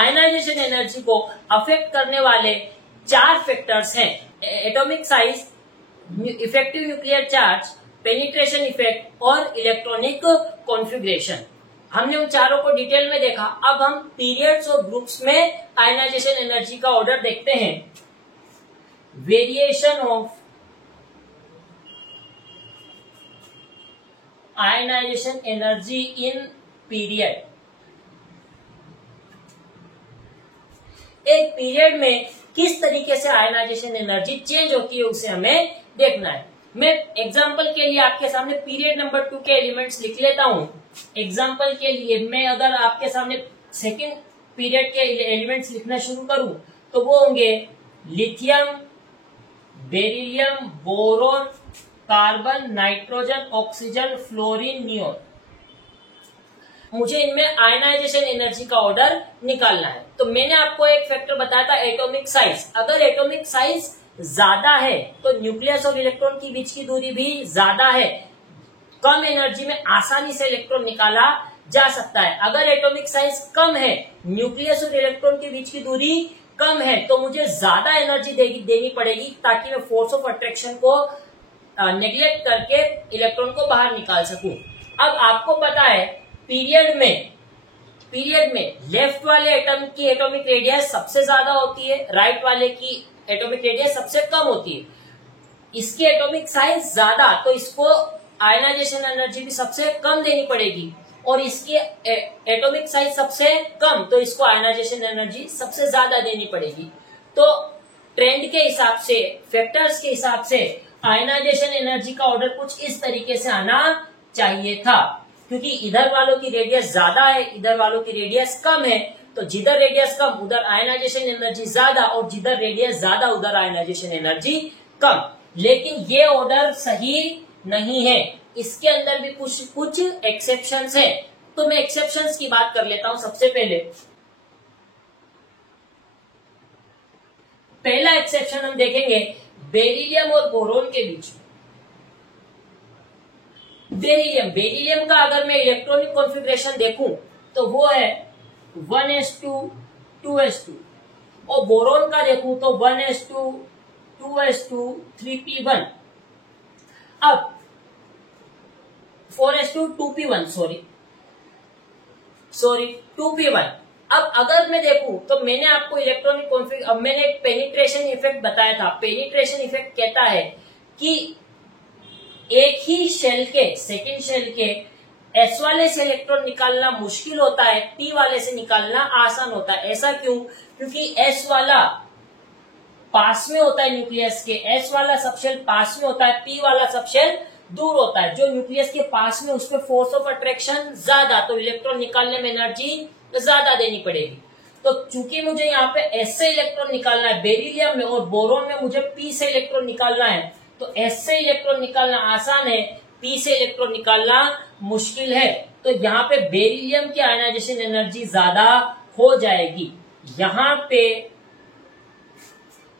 Ionization energy को affect करने वाले 4 फैक्टर्स हैं: atomic size, effective nuclear charge, penetration effect और इलेक्ट्रॉनिक कॉन्फ़िगरेशन। हमने उन चारों को डिटेल में देखा। अब हम पीरियड्स और ग्रुप्स में आयनाइजेशन एनर्जी का ऑर्डर देखते हैं। Variation of ionisation energy in period. एक पीरियड में किस तरीके से आयनाइजेशन एनर्जी चेंज होती है उसे हमें देखना है। मैं एग्जांपल के लिए आपके सामने पीरियड नंबर 2 के एलिमेंट्स लिख लेता हूं। एग्जांपल के लिए मैं अगर आपके सामने सेकंड पीरियड के एलिमेंट्स लिखना शुरू करूं तो वो होंगे lithium, beryllium, boron, carbon, nitrogen, oxygen, fluorine, neon. मुझे इनमें आयनाइजेशन एनर्जी का ऑर्डर निकालना है। तो मैंने आपको एक फैक्टर बताया था, एटॉमिक साइज। अगर एटॉमिक साइज ज्यादा है तो न्यूक्लियस और इलेक्ट्रॉन के बीच की दूरी भी ज्यादा है। कम एनर्जी में आसानी से इलेक्ट्रॉन निकाला जा सकता है। अगर एटॉमिक साइज कम है, न्यूक्लियस और इलेक्ट्रॉन के बीच की दूरी कम है, तो मुझे ज्यादा एनर्जी देनी पड़ेगी ताकि मैं फोर्स ऑफ अट्रैक्शन को नेग्लेक्ट करके इलेक्ट्रॉन को बाहर निकाल सकूं। अब आपको पता है पीरियड में लेफ्ट वाले एटम की एटॉमिक रेडियस सबसे ज्यादा होती है, राइट वाले की एटॉमिक रेडियस सबसे कम होती है। इसकी एटॉमिक साइज ज्यादा, तो इसको आयनाइजेशन एनर्जी भी सबसे कम देनी पड़ेगी, और इसकी एटॉमिक साइज सबसे कम, तो इसको आयनाइजेशन एनर्जी सबसे ज्यादा देनी पड़ेगी। तो ट्रेंड के हिसाब से, फैक्टर्स के हिसाब से आयनाइजेशन एनर्जी का ऑर्डर कुछ इस तरीके से आना चाहिए था, क्योंकि इधर वालों की रेडियस ज्यादा है, इधर वालों की रेडियस कम है, तो जिधर रेडियस कम उधर आयनाइजेशन एनर्जी ज्यादा, और जिधर रेडियस ज्यादा उधर आयनाइजेशन एनर्जी कम। लेकिन ये ऑर्डर सही नहीं है, इसके अंदर भी कुछ एक्सेप्शंस है। तो मैं एक्सेप्शंस की बात कर लेता हूं। सबसे पहला एक्सेप्शन हम देखेंगे बेरिलियम और बोरोन के बीच। बेरिलियम का अगर मैं इलेक्ट्रॉनिक कॉन्फ़िगरेशन देखूं तो वो है 1s2 2s2, और बोरोन का देखूं तो 1s2 2s2 3p1। अब 4s2 2p1 सॉरी 2p1। अब अगर मैं देखूं तो मैंने आपको इलेक्ट्रॉनिक कॉन्फ़िगरेशन, अब मैंने एक पेनिट्रेशन इफेक्ट बताया था। पेनिट्रेशन इफेक्ट कहता है कि एक ही शेल के, सेकेंड शेल के s वाले से इलेक्ट्रॉन निकालना मुश्किल होता है, p वाले से निकालना आसान होता है। ऐसा क्यों? क्योंकि s वाला पास में होता है न्यूक्लियस के, s वाला सबशेल पास में होता है, p वाला सबशेल दूर होता है। जो न्यूक्लियस के पास में, उस पर फोर्स ऑफ अट्रैक्शन ज्यादा, तो इलेक्ट्रॉन निकालने में एनर्जी ज्यादा देनी पड़ेगी। तो चूंकि मुझे यहाँ पे s से इलेक्ट्रॉन निकालना है बेरिलियम में, और बोरोन में मुझे p से इलेक्ट्रॉन निकालना है, तो s से इलेक्ट्रॉन निकालना आसान है, p से इलेक्ट्रॉन निकालना मुश्किल है। तो यहाँ पे बेरिलियम की आयनाइजेशन एनर्जी ज्यादा हो जाएगी। यहाँ पे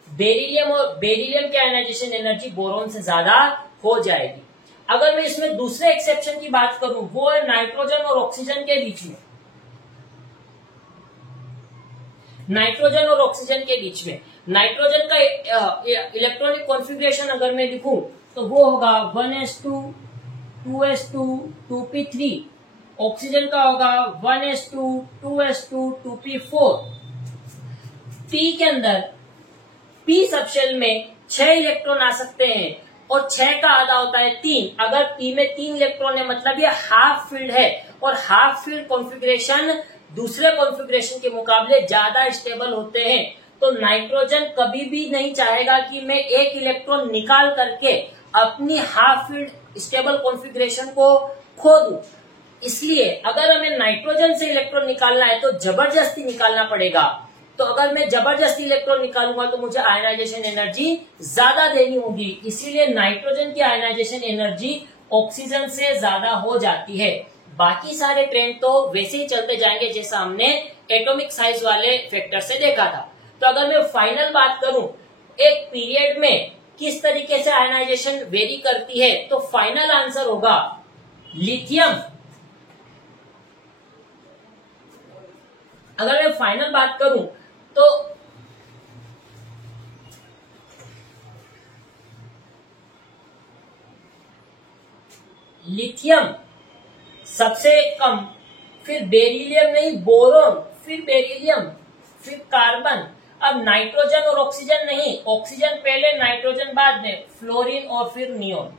बेरिलियम की आयनाइजेशन एनर्जी बोरोन से ज्यादा हो जाएगी। अगर मैं इसमें दूसरे एक्सेप्शन की बात करूं, वो है नाइट्रोजन और ऑक्सीजन के बीच में। नाइट्रोजन और ऑक्सीजन के बीच में नाइट्रोजन का इलेक्ट्रॉनिक कॉन्फ़िगरेशन अगर मैं लिखूं तो वो होगा 1s2 2s2 2p3। ऑक्सीजन का होगा 1s2 2s2 2p4। p के अंदर p सबशेल में 6 इलेक्ट्रॉन आ सकते हैं, और 6 का आधा होता है 3। अगर p में 3 इलेक्ट्रॉन है मतलब ये हाफ फील्ड है, और हाफ फील्ड कॉन्फ़िगरेशन दूसरे कॉन्फ़िगरेशन के मुकाबले ज्यादा स्टेबल होते हैं। तो नाइट्रोजन कभी भी नहीं चाहेगा कि मैं एक इलेक्ट्रॉन निकाल करके अपनी हाफ फील्ड स्टेबल कॉन्फ़िगरेशन को खो दूं। इसलिए अगर हमें नाइट्रोजन से इलेक्ट्रॉन निकालना है तो जबरदस्ती निकालना पड़ेगा। तो अगर मैं जबरदस्ती इलेक्ट्रॉन निकालूंगा तो मुझे आयनाइजेशन एनर्जी ज्यादा देनी होगी। इसीलिए नाइट्रोजन की आयनाइजेशन एनर्जी ऑक्सीजन से ज्यादा हो जाती है। बाकी सारे ट्रेंड तो वैसे ही चलते जाएंगे जैसा हमने एटॉमिक साइज वाले फैक्टर से देखा था। तो अगर मैं फाइनल बात करूं एक पीरियड में किस तरीके से आयनाइजेशन वेरी करती है, तो फाइनल आंसर होगा लिथियम अगर मैं फाइनल बात करूं तो लिथियम सबसे कम, फिर बेरिलियम नहीं बोरोन, फिर बेरिलियम, फिर कार्बन, अब नाइट्रोजन और ऑक्सीजन नहीं, ऑक्सीजन पहले नाइट्रोजन बाद में, फ्लोरीन और फिर नियोन।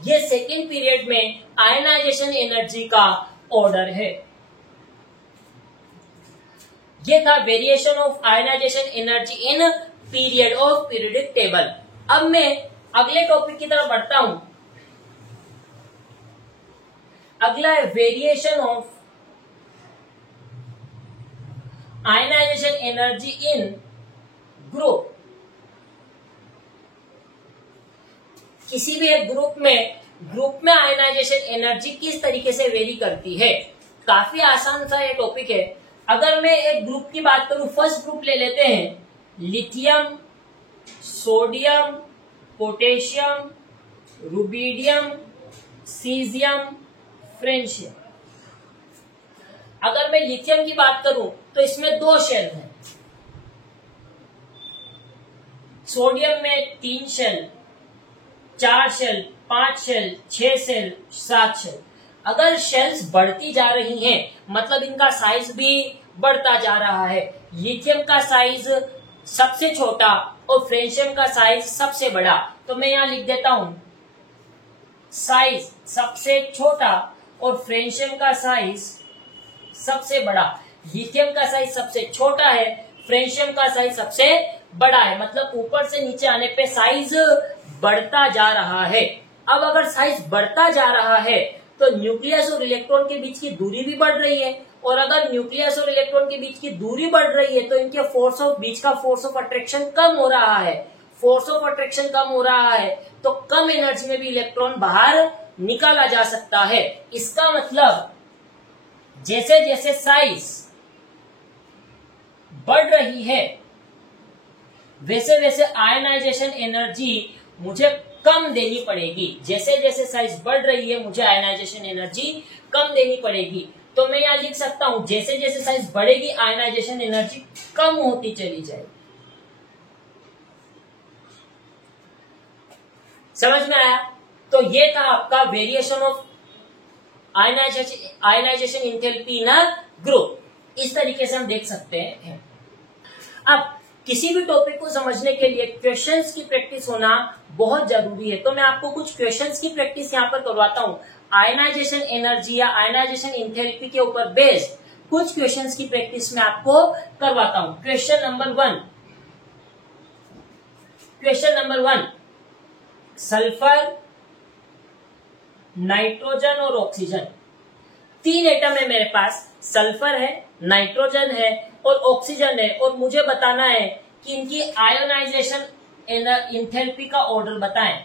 ये सेकेंड पीरियड में आयनाइजेशन एनर्जी का ऑर्डर है। ये था variation of ionisation energy in period of periodic table. अब मैं अगले टॉपिक की तरफ बढ़ता हूं। अगला है variation of ionisation energy in group. किसी भी एक ग्रुप में आयनाइजेशन एनर्जी किस तरीके से वेरी करती है। काफी आसान सा ये टॉपिक है। अगर मैं एक ग्रुप की बात करूं, फर्स्ट ग्रुप ले लेते हैं, lithium, sodium, potassium, rubidium, caesium, francium. अगर मैं लिथियम की बात करूं तो इसमें 2 शेल हैं। सोडियम में 3 shell, 4 shell, 5 shell, 6 shell, 7 shell. अगर शेल्स बढ़ती जा रही हैं, मतलब इनका साइज भी बढ़ता जा रहा है। लिथियम का साइज सबसे छोटा और फ्रेंशियम का साइज सबसे बड़ा, तो मैं यहां लिख देता हूं साइज सबसे छोटा और फ्रेंशियम का साइज सबसे बड़ा। लिथियम का साइज सबसे छोटा है, फ्रेंशियम का साइज सबसे बड़ा है, मतलब ऊपर से नीचे आने पे साइज बढ़ता जा रहा है। अब अगर साइज बढ़ता जा रहा है तो न्यूक्लियस और इलेक्ट्रॉन के बीच की दूरी भी बढ़ रही है, और अगर न्यूक्लियस और इलेक्ट्रॉन के बीच की दूरी बढ़ रही है तो इनके बीच का फोर्स ऑफ अट्रैक्शन कम हो रहा है। फोर्स ऑफ अट्रैक्शन कम हो रहा है तो कम एनर्जी में भी इलेक्ट्रॉन बाहर निकाला जा सकता है। इसका मतलब जैसे जैसे साइज बढ़ रही है वैसे वैसे आयनाइजेशन एनर्जी मुझे कम देनी पड़ेगी। जैसे जैसे साइज बढ़ रही है मुझे आयनाइजेशन एनर्जी कम देनी पड़ेगी। तो मैं यहां लिख सकता हूं जैसे जैसे साइज बढ़ेगी आयनाइजेशन एनर्जी कम होती चली जाएगी। समझ में आया? तो ये था आपका variation of ionization enthalpy in a group. इस तरीके से हम देख सकते हैं। अब किसी भी टॉपिक को समझने के लिए क्वेश्चंस की प्रैक्टिस होना बहुत जरूरी है। तो मैं आपको कुछ क्वेश्चंस की प्रैक्टिस यहाँ पर करवाता हूँ। आयनाइजेशन एनर्जी या आयनाइजेशन इंथैल्पी के ऊपर बेस्ड कुछ क्वेश्चंस की प्रैक्टिस में आपको करवाता हूँ। क्वेश्चन नंबर 1, सल्फर, नाइट्रोजन और ऑक्सीजन, 3 एटम है मेरे पास। सल्फर है, नाइट्रोजन है और ऑक्सीजन है, और मुझे बताना है कि इनकी आयोनाइजेशन इंथैल्पी का ऑर्डर बताएं।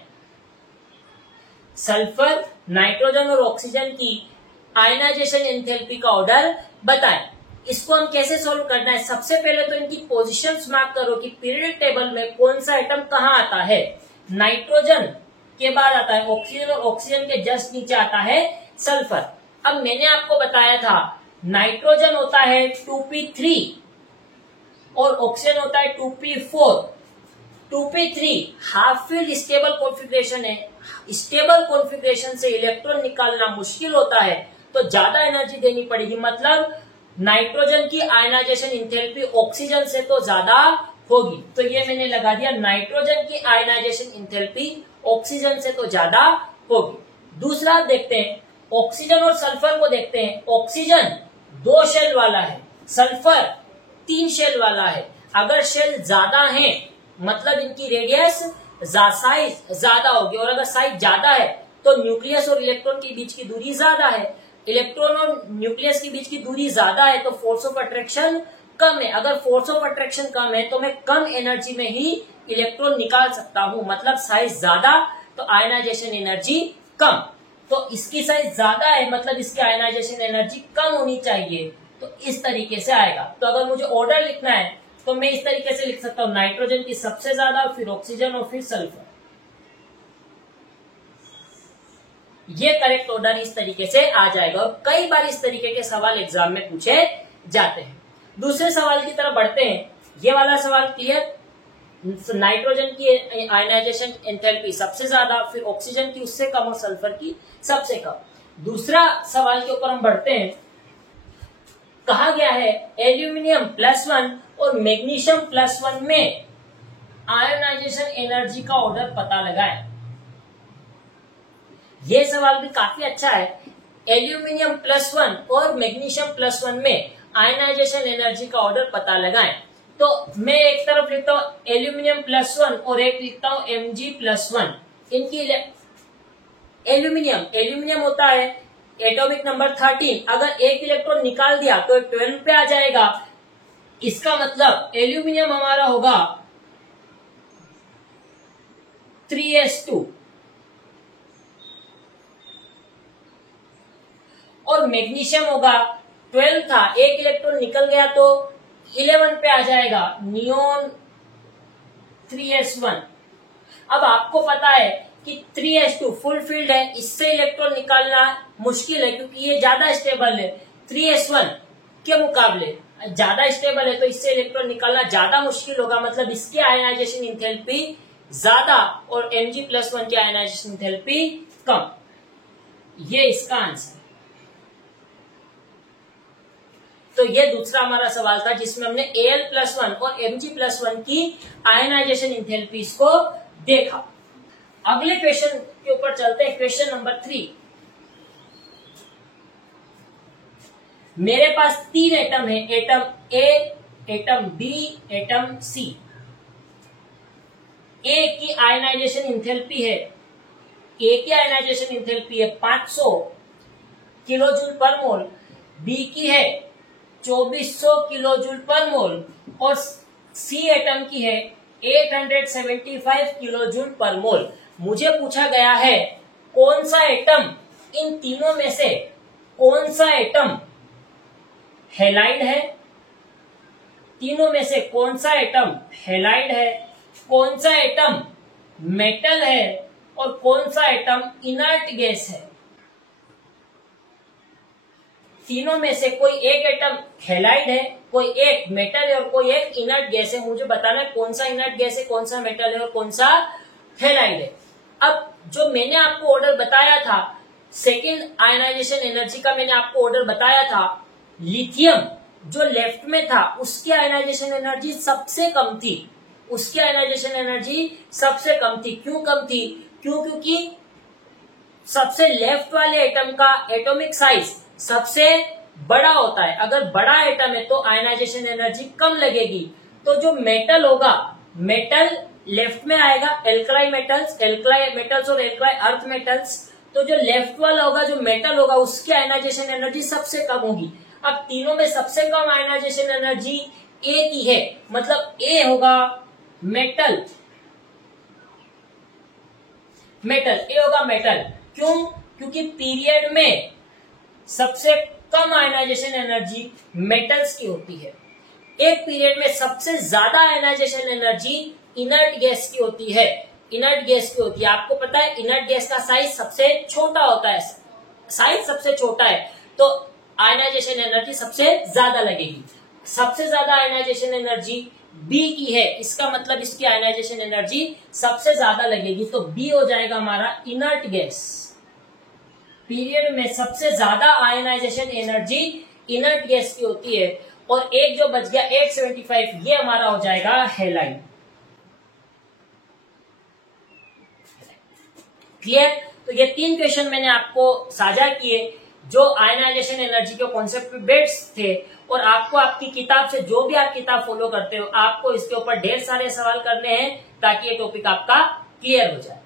सल्फर, नाइट्रोजन और ऑक्सीजन की आयनाइजेशन एंथैल्पी का ऑर्डर बताएं। इसको हम कैसे सॉल्व करना है? सबसे पहले तो इनकी पोजीशंस मार्क करो कि पीरियोडिक टेबल में कौन सा एटम कहां आता है। नाइट्रोजन के बाद आता है ऑक्सीजन और ऑक्सीजन के जस्ट नीचे आता है सल्फर। अब मैंने आपको बताया था नाइट्रोजन होता है 2p3 और ऑक्सीजन होता है 2p4। 2p3 half field stable configuration है। स्टेबल कॉन्फ़िगरेशन से इलेक्ट्रॉन निकालना मुश्किल होता है तो ज्यादा एनर्जी देनी पड़ेगी। मतलब नाइट्रोजन की आयनाइजेशन इंथैल्पी ऑक्सीजन से तो ज्यादा होगी। तो ये मैंने लगा दिया, नाइट्रोजन की आयनाइजेशन इंथैल्पी ऑक्सीजन से तो ज्यादा होगी। दूसरा देखते हैं, ऑक्सीजन और सल्फर को देखते हैं। ऑक्सीजन 2 शेल वाला है, सल्फर 3 शेल वाला है। अगर शेल ज्यादा है मतलब इनकी रेडियस साइज ज्यादा होगी, और अगर साइज ज्यादा है तो न्यूक्लियस और इलेक्ट्रॉन के बीच की दूरी ज्यादा है। इलेक्ट्रॉन और न्यूक्लियस के बीच की दूरी ज्यादा है तो फोर्स ऑफ अट्रैक्शन कम है। अगर फोर्स ऑफ अट्रैक्शन कम है तो मैं कम एनर्जी में ही इलेक्ट्रॉन निकाल सकता हूं। मतलब साइज ज्यादा तो आयनाइजेशन एनर्जी कम। तो इसकी साइज ज्यादा है मतलब इसकी आयनाइजेशन एनर्जी कम होनी चाहिए। तो इस तरीके से आएगा। तो अगर मुझे ऑर्डर लिखना है तो मैं इस तरीके से लिख सकता हूं, नाइट्रोजन की सबसे ज्यादा, फिर ऑक्सीजन और फिर सल्फर। ये करेक्ट ऑर्डर इस तरीके से आ जाएगा। और कई बार इस तरीके के सवाल एग्जाम में पूछे जाते हैं। दूसरे सवाल की तरफ बढ़ते हैं। ये वाला सवाल क्लियर, नाइट्रोजन की आयनाइजेशन एंथैल्पी सबसे ज्यादा, फिर ऑक्सीजन की उससे कम और सल्फर की सबसे कम। दूसरा सवाल के ऊपर हम बढ़ते हैं। कहा गया है एल्यूमिनियम +1 और मैग्नीशियम +1 में आयोनाइजेशन एनर्जी का ऑर्डर पता लगाएं। यह सवाल भी काफी अच्छा है। एल्यूमिनियम +1 और मैग्नीशियम +1 में आयोनाइजेशन एनर्जी का ऑर्डर पता लगाएं। तो मैं एक तरफ लिखता हूं एल्यूमिनियम +1 और एक लिखता हूं Mg+1। इनकी एल्यूमिनियम होता है एटॉमिक नंबर 13। अगर एक इलेक्ट्रॉन निकाल दिया तो 12 पे आ जाएगा। इसका मतलब एल्यूमिनियम हमारा होगा 3s2 और मैग्नीशियम होगा 12 था, एक इलेक्ट्रॉन निकल गया तो 11 पे आ जाएगा, नियोन 3s1। अब आपको पता है कि 3s2 फुल फील्ड है, इससे इलेक्ट्रॉन निकालना मुश्किल है क्योंकि ये ज्यादा स्टेबल है 3s1 के मुकाबले। ज्यादा स्टेबल है तो इससे इलेक्ट्रॉन निकालना ज्यादा मुश्किल होगा, मतलब इसकी आयनाइजेशन एंथैल्पी ज्यादा और Mg+1 की आयनाइजेशन एंथैल्पी कम। ये इसका आंसर। तो ये दूसरा हमारा सवाल था जिसमें हमने Al+1 और Mg+1 की आयनाइजेशन एंथैल्पीज को देखा। अगले क्वेश्चन के ऊपर चलते हैं, क्वेश्चन नंबर 3। मेरे पास 3 एटम है, atom A, atom B, atom C। A की आयनाइजेशन एंथैल्पी है, A की आयनाइजेशन एंथैल्पी है 500 किलोजूल पर मोल, B की है 2400 किलोजूल पर मोल और C एटम की है 875 किलोजूल पर मोल। मुझे पूछा गया है कौन सा एटम इन तीनों में से कौन सा एटम हैलाइड है, तीनों में से कौन सा एटम हैलाइड है, कौन सा एटम मेटल है और कौन सा एटम इनर्ट गैस है। तीनों में से कोई एक एटम हैलाइड है, कोई एक मेटल है और कोई एक इनर्ट गैस है। मुझे बताना है कौन सा इनर्ट गैस है, कौन सा मेटल है और कौन सा हैलाइड है। अब जो मैंने आपको ऑर्डर बताया था, सेकेंड आयनाइजेशन एनर्जी का मैंने आपको ऑर्डर बताया था, लिथियम जो लेफ्ट में था उसकी आयनाइजेशन एनर्जी सबसे कम थी, उसकी आयनाइजेशन एनर्जी सबसे कम थी। क्यों कम थी? क्योंकि सबसे लेफ्ट वाले एटम का एटॉमिक साइज सबसे बड़ा होता है। अगर बड़ा एटम है तो आयनाइजेशन एनर्जी कम लगेगी। तो जो मेटल होगा, मेटल लेफ्ट में आएगा, एल्कलाई मेटल्स और एल्कलाई अर्थ मेटल्स। तो जो लेफ्ट वाला होगा, जो मेटल होगा, उसकी आयनाइजेशन एनर्जी सबसे कम होगी। अब तीनों में सबसे कम आयनाइजेशन एनर्जी ए की है, मतलब ए होगा मेटल, ए होगा मेटल। क्यों? क्योंकि पीरियड में सबसे कम आयनाइजेशन एनर्जी मेटल्स की होती है। एक पीरियड में सबसे ज्यादा आयनाइजेशन एनर्जी इनर्ट गैस की होती है, इनर्ट गैस की होती है। आपको पता है इनर्ट गैस का साइज सबसे छोटा होता है, साइज सबसे छोटा है तो आयनाइजेशन एनर्जी सबसे ज्यादा लगेगी। सबसे ज्यादा आयनाइजेशन एनर्जी बी की है, इसका मतलब इसकी आयनाइजेशन एनर्जी सबसे ज्यादा लगेगी। तो बी हो जाएगा हमारा इनर्ट गैस। पीरियड में सबसे ज्यादा आयनाइजेशन एनर्जी इनर्ट गैस की होती है। और एक जो बच गया 875, ये हमारा हो जाएगा हैलाइड। क्लियर? तो ये 3 क्वेश्चन मैंने आपको साझा किए जो आयनाइजेशन एनर्जी के कॉन्सेप्ट पे बेस्ड थे। और आपको आपकी किताब से, जो भी आप किताब फॉलो करते हो, आपको इसके ऊपर ढेर सारे सवाल करने हैं ताकि ये टॉपिक आपका क्लियर हो जाए।